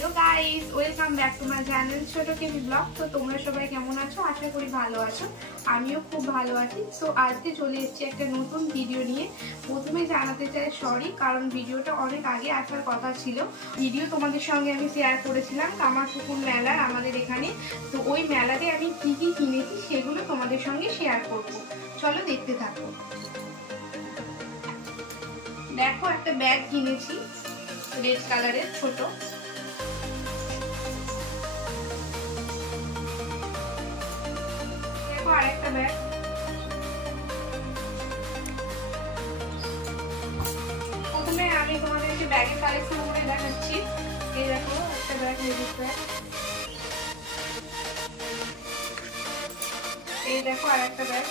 Hello guys, welcome back to my channel ছোট কেমি ব্লগ। তো তোমরা সবাই কেমন আছো? আশা করি ভালো আছো। আমিও খুব ভালো আছি। তো আজকে চলে এসেছি একটা নতুন ভিডিও নিয়ে। প্রথমে জানাতে চাই সরি, কারণ ভিডিওটা অনেক আগে আসার কথা ছিল। ভিডিও তোমাদের সঙ্গে আমি শেয়ার করেছিলাম কামারপুকুর মেলার আমাদের এখানে। তো ওই মেলাতে আমি কি কি কিনেছি সেগুলো তোমাদের সঙ্গে শেয়ার করব। চলো দেখতে থাকো। দেখো, একটা ব্যাগ কিনেছি রেড কালারের ছোট। দেখো আরেকটা ব্যাগ। প্রথমে আমি তোমাদেরকে ব্যাগের কালেকশন করে দেখাচ্ছি। এই দেখো একটা ব্যাগ, লেডিস ব্যাগ। এই দেখো আরেকটা ব্যাগ।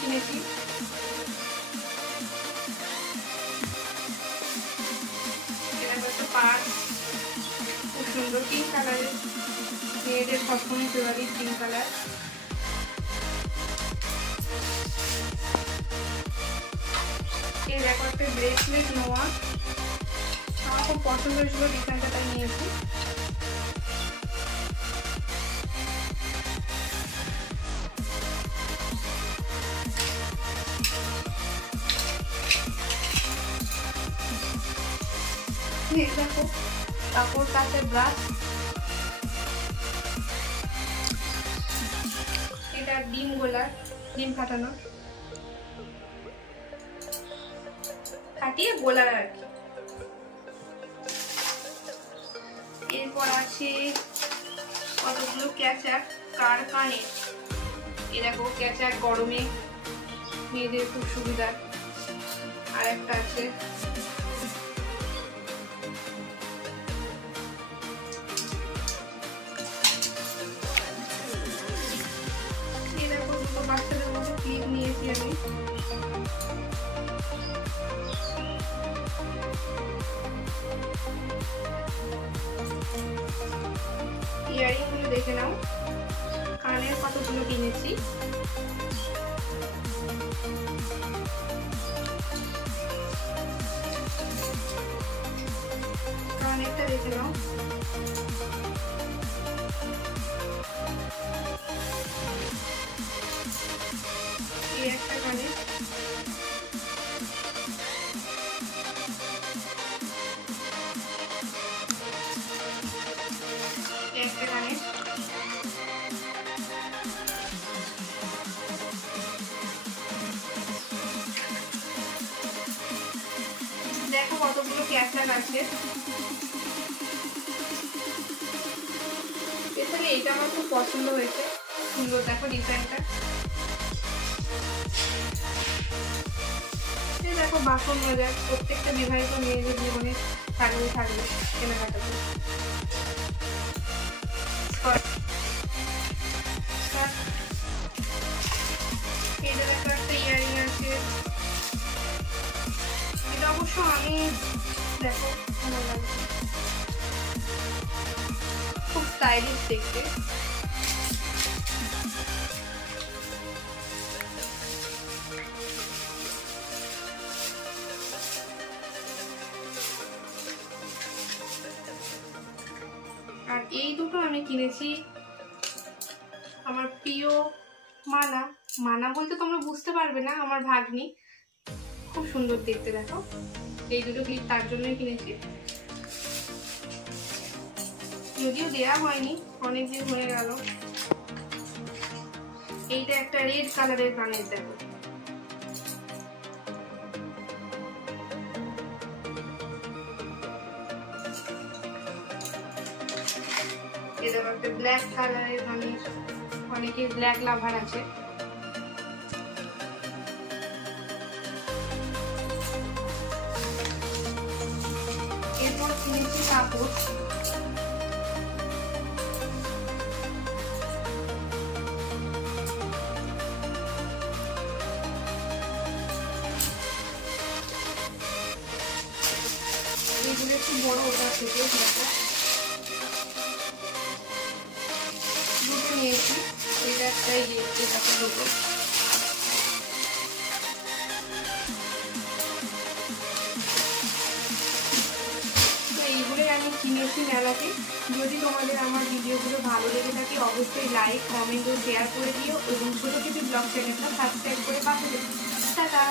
কিনেছি পার্স, খুব সুন্দর পিঙ্ক কালারের, মেয়েদের সবসময় ফেভারিট পিঙ্ক কালার। এই দেখো একটা ব্রেসলেট নোয়া, আমার খুব পছন্দ হয়েছিল, ডিজাইনটা তাই নিয়েছি। দেখো কাপড় কাচের ব্রাশ, এটা ডিম গোলার, ডিম ফাটানো, ফাটিয়ে গোলার আর কি। এরপর আছে কতগুলো ক্যাচার কার কানে। এ দেখো ক্যাচার গরমে মেয়েদের খুব সুবিধার। আর একটা আছে বাচ্চাদের মতো ক্লিপ নিয়েছি আমি। ইয়ারিং গুলো দেখে নাও। কানের কতগুলো কিনেছি। কানেরটা দেখে নাও। একটা কানে, একটা কানে। দেখো কতগুলো ক্যাচার আছে। এখানে এটা আমার খুব পছন্দ হয়েছে, সুন্দর দেখো ডিজাইনটা। দেখো বাসন বাজার, প্রত্যেকটা বিবাহিত মেয়েদের জীবনে থাকবে কেনাকাটা। একটা ইয়ারিং আছে, এটা অবশ্য আমি দেখো ভালো লাগছে, খুব স্টাইলিশ দেখতে। আর এই দুটো আমি কিনেছি আমার প্রিয় মানা বলতে তোমরা বুঝতে পারবে না, আমার ভাগ্নি। খুব সুন্দর দেখতে দেখো। এই দুটো ক্লিপ তার জন্যই কিনেছি, যদিও দেয়া হয়নি, অনেকদিন হয়ে গেল। এইটা একটা রেড কালারের কানের, দেখো এটা একটা ব্ল্যাক কালারের কানের, অনেকের ব্ল্যাক লাভার আছে। এরপর কিনেছি কাপড়। এগুলো একটু বড় ওটা থেকে দুটো নিয়েছি। এটা একটা তাই দেখতে দুটো। এইগুলোই আমি কিনেছি মেলাতে। যদি তোমাদের আমার ভিডিওগুলো ভালো লেগে থাকে অবশ্যই লাইক, কমেন্ট ও শেয়ার করে দিও এবং ছোট টিভি ব্লগ চ্যানেলটা সাবস্ক্রাইব করে পাশে দেবে। টাটা।